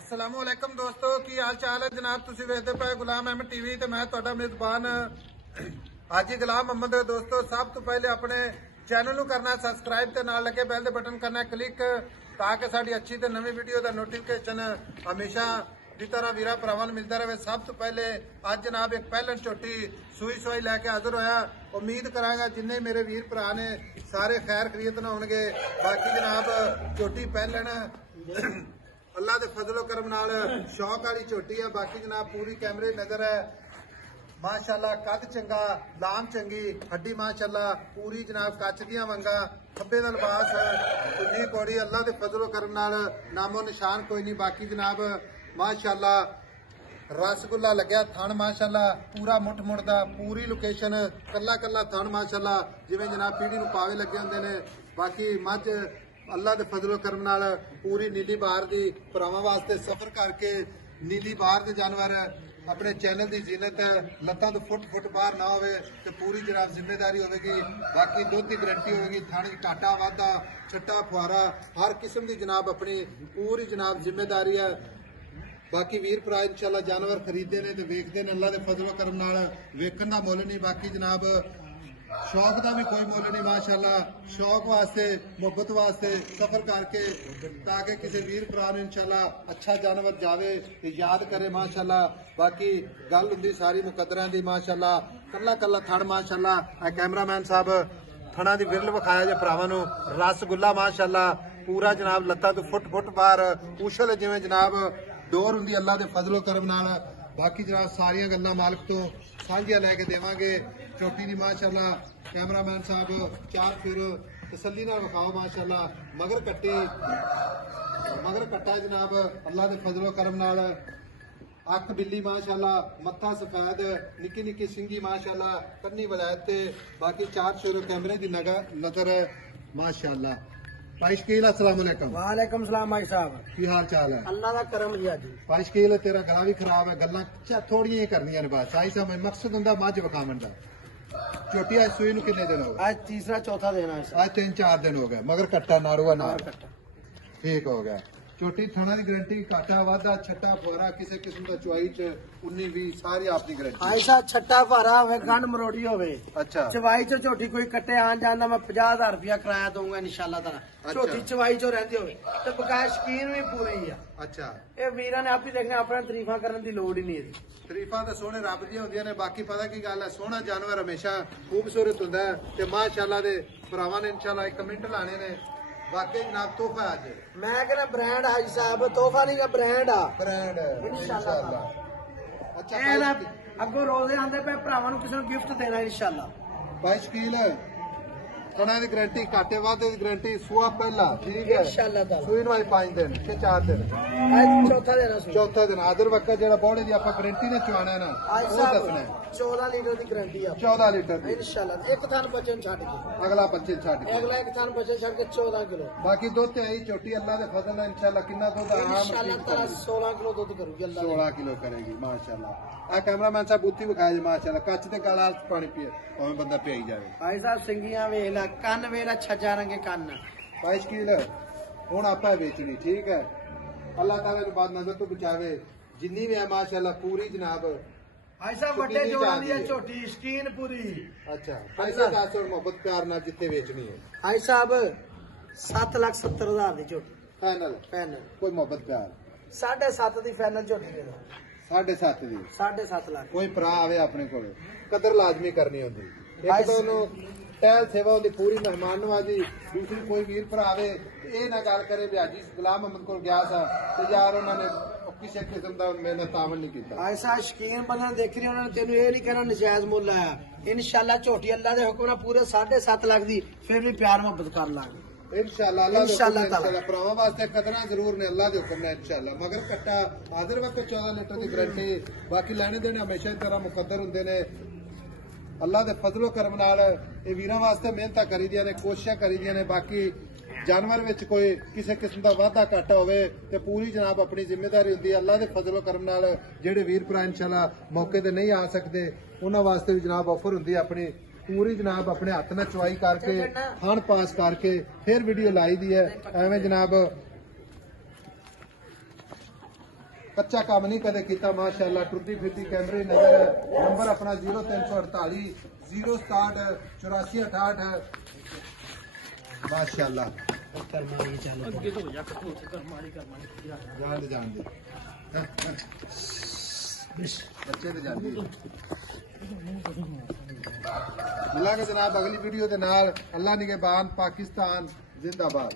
अस्सलामुअलैकुम दोस्तों की हाल चाल है जनाब। तुसी वेखदे पे गुलाम अहमद टीवी ते मैं तुहाडा मेजबान हाजी गुलाम अहमद। दोस्तों सब तो पहले अपने चैनल नू करना सबसक्राइब ते नाल लगे बैल दे बटन करना क्लिक ताकि साडी अच्छी ते नवी वीडियो दा नोटिफिकेशन हमेशा दी तरह वीरा भरावां नू मिलदा रहे। सब तो पहले अज जनाब एक पहलन झोटी सूई सवाई लैके हाजिर होया। उम्मीद करांगा जिन्ने मेरे वीर भरा ने सारे खैर खरीद ना होणगे। बाकी जनाब झोटी पहलन अल्लाह के फजलो करम नाल शौक वाली झोटी है। बाकी जनाब पूरी कैमरे नजर है माशाल्लाह। कद चंगा लाम चंगी हड्डी माशाल्लाह पूरी जनाब कच दियां वंगा खब्बे दा लिबास उन्नी कौड़ी अल्लाह के फजलो करम नाल नामो निशान कोई नहीं। बाकी जनाब माशाल्लाह रसगुल्ला लग्या थन माशाल्लाह पूरा मुठ मुड़दा पूरी लोकेशन कला कला थन माशाल्लाह जिवें जनाब पीढ़ी नूं पावे लगे हुंदे ने। बाकी मझ अल्लाह के फजलो करम नाल पूरी नीली बार दी भरावां वास्ते सफर करके नीली बार दे जानवर अपने चैनल की जीनत है। लत्तां तो फुट बाहर ना होवे ते पूरी जनाब जिम्मेदारी होगी। बाकी दुध की गारंटी होगी। थाने काटा वाधा छट्टा फुआरा हर किस्म की जनाब अपनी पूरी जनाब जिम्मेदारी है। बाकी वीर भरा इंशाल्लाह जानवर खरीदते ने ते वेखते ने अल्लाह के फजलो करम नाल वेखण दा मुल नहीं। बाकी जनाब शौक का भी कोई मुल नहीं माशाल्लाह। शौक वास्ते मुहब्बत वास्ते सफर करके ताकि किसी वीर भरा ने इंशाल्लाह अच्छा जानवर जावे ते याद करे माशाल्लाह। बाकी गल हुंदी सारी मुकद्दरां दी माशाल्लाह कला कला थड़ माशाल्लाह। कैमरामैन साहब थड़ा दी विरल विखाया जे भरावां नूं रसगुल्ला माशाल्लाह पूरा जनाब लत्तां तो फुट बाहर उछल जिवें जनाब डोर हुंदी अल्लाह के फजलो करम नाल। बाकी जनाब सारियां गल्लां मालक तो साझियां लैके देवांगे। झोटी दी माशाल्लाह कैमरामैन साहब चार फिर तसल्ली नाल विखाओ माशाल्लाह। मगर कट्टा जनाब अल्लाह के फजलो करम नाल अख बिल्ली माशाल्लाह मत्था सफेद निक्की निक्की सिंगी माशाल्लाह कन्नी वलायत ते बाकी चार शुरू कैमरे की नजर है माशाल्लाह। भाई शकील अस्सलाम वालेकुम। वालेकुम सलाम भाई साहब की हाल चाल है? अल्लाह का करम जी। अज भाई शकील तेरा गला भी खराब है गल्लां थोड़ियां ही करनियां ने बस। आई साहब मकसद हुंदा मझ विखावन दा। झोटी आज सूई नूं किन्ने दिन हो गए? आज तीसरा चौथा दिन है। आज 3-4 दिन हो गए। मगर कट्टा नाड़ुआ ना ठीक हो गया। झोटी थोड़ा की गारंटी काटा वाधा छट्टा फुआरा किसी किस्म का चुआई च 19-20 सारी आपकी गारंटी। ऐसा छट्टा भारा होवे गंढ मरोड़ी होवे अच्छा चवाई चो झोटी कोई कट्टे आन जान मैं 50,000 रुपया किराया दूंगा इंशाल्लाह ताला। झोटी चवाई चो रहती होवे तो बकाया शकीन भी पूरी है। अच्छा ये वीरा ने आप ही देखने अपने तारीफा करने की लोड़ ही नहीं है। तारीफा तो सोहने रब दी होंदियां ने। बाकी पता की गल है सोहना जानवर हमेशा खूबसूरत हुंदा है ते माशाल्लाह दे भरावां ने इंशाल्लाह एक कमेंट लाने ने। वाकई जनाब तोहफा अज मैं कहना ब्रांड हाजी साहब तोहफा नहीं ब्रांड आ ब्रांड इंशाल्लाह। अच्छा अगो रोजे आंदे पे भरावां नूं किसी नूं गिफ्ट देना इंशाल्लाह। भाई शकील कणा की गारंटी काटे वादे की गारंटी सुआ पहला ठीक है इंशाल्लाह ताला। सूई नूं 5 दिन के 4 दिन चौथा दिन आदर वक्त जेड़ा बॉडी की आपां गारंटी ने चवाना है ना वो दसना 14 लीटर की गारंटी है 14 लीटर की इंशाल्लाह। एक थान बचन छड़ के अगला बच्चे छड़ के अगला एक थान बचन छड़ के 14 किलो बाकी दुध ते आई छोटी अल्लाह के फजल नाल इंशाल्लाह कितना दुध इंशाल्लाह ताला 16 किलो दुध करूगी अल्लाह 16 किलो करेगी माशाल्लाह। आ कैमरामैन साहब बूथी विखाए जी माशाल्लाह कच ते गला पानी पिए भावें बंदा पियाई जाए। भाई साहब सिंगियां वेख ला कन्न वेला छज्जा रंगे कन्न। भाई शकील हुण आपां बेचनी ठीक है अल्लाह ताला ने बाद नजर तो बचावे जिन्नी भी है माशाल्लाह पूरी जनाब। भाई साहब बड़े जोड़ा दी छोटी स्कीन पूरी। अच्छा पैसा दास और मोहब्बत प्यार नाल जिथे बेचनी है भाई साहब 7,70,000 दी छोटी फाइनल कोई मोहब्बत प्यार 7.5 दी फाइनल छोटी दे दो 7.5 दी 7.5 लाख। कोई भरा आवे अपने को कदर लाजमी करनी होंदी। एक तो उन्हों टहल सेवा होंदी पूरी मेहमान नवाजी। दूसरी कोई वीर भरा आवे ये ना गल करे भी हाजी गुलाम अहमद को गया सा तो यार उन्होंने किसी किस्म का मेहनत तावन नहीं किया। ऐसा शकीन बंदा देख रही उन्होंने तेन ये नहीं कहना नजायज मुल आया इंशाल्लाह झोटी अल्लाह के हुक्म पूरे 7.5 लाख दी फिर भी प्यार मोहब्बत कर लांगे इंशाल्लाह। भरावां वास्ते कदरां जरूर ने अल्लाह के हुक्म ने इंशाल्लाह। मगर कट्टा आदर वक्त 14 लीटर की गारंटी बाकी लेने देने हमेशा तरह मुकद्दर हुंदे ने अल्लाह के फजलो करम नाल ये वीरां वास्ते मेहनत करी दियां ने कोशिशां करी दियां ने। बाकी जानवर विच कोई किसी किस्म का वाधा घाटा होवे ते पूरी जनाब अपनी जिम्मेदारी हुंदी है अल्लाह के फजलो करम नाल। जेहड़े वीर भरा इंशाल्लाह मौके ते नहीं आ सकते उन्हां वास्ते भी जनाब ऑफर हुंदी है अपनी पूरी जनाब अपने हाथ में चवाई करके खान पास करके फिर वीडियो लाई दी है एवं जनाब ਕੱਚਾ ਕੰਮ ਨਹੀਂ ਕਦੇ ਕੀਤਾ ਮਾਸ਼ਾਅੱਲਾ। ਟੁੱਟੀ ਫਿਰਦੀ ਕੈਮਰੇ ਨਜ਼ਰ। ਨੰਬਰ ਆਪਣਾ 0348 067 8468 ਹੈ ਮਾਸ਼ਾਅੱਲਾ। ਜਾਣ ਦੇ ਬੱਚੇ ਤੇ ਜਾਂਦੀ। ਮਿਲਾਂਗੇ ਜਨਾਬ ਅਗਲੀ ਵੀਡੀਓ ਦੇ ਨਾਲ। ਅੱਲਾ ਨਿਗਹਿਬਾਨ। ਪਾਕਿस्तान जिंदाबाद।